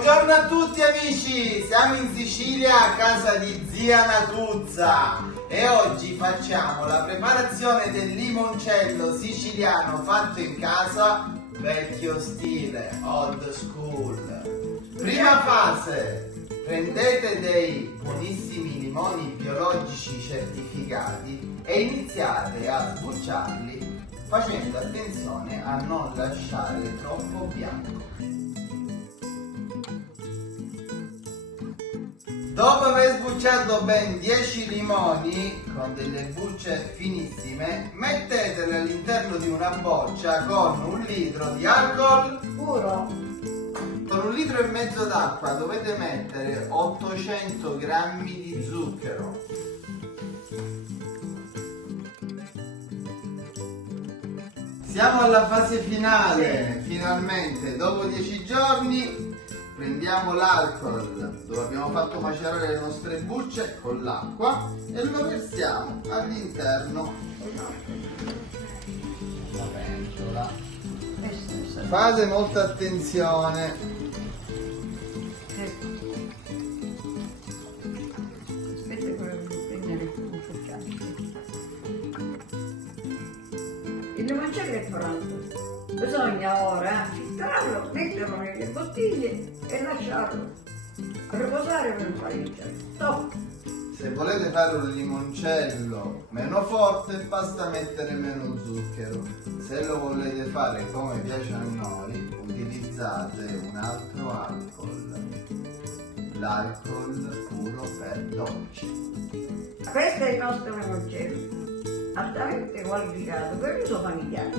Buongiorno a tutti amici, siamo in Sicilia a casa di zia Natuzza e oggi facciamo la preparazione del limoncello siciliano fatto in casa vecchio stile, old school. Prima fase, prendete dei buonissimi limoni biologici certificati e iniziate a sbucciarli facendo attenzione a non lasciare troppo bianco. Dopo aver sbucciato ben 10 limoni con delle bucce finissime, metteteli all'interno di una boccia con 1 litro di alcol puro. Con 1,5 litri d'acqua dovete mettere 800 grammi di zucchero. Siamo alla fase finale, finalmente, dopo 10 giorni. Prendiamo l'alcol dove abbiamo fatto macerare le nostre bucce con l'acqua e lo versiamo all'interno della pentola. Fate molta attenzione. Aspetta che devo prendere un focaccio. Il limoncello è pronto. Bisogna ora filtrarlo, metterlo nelle bottiglie e lasciarlo riposare per un paio di giorni. Stop. Se volete fare un limoncello meno forte basta mettere meno zucchero. Se lo volete fare come piace a noi utilizzate un altro alcol. L'alcol puro per dolci. Questo è il nostro limoncello, altamente qualificato per uso familiare.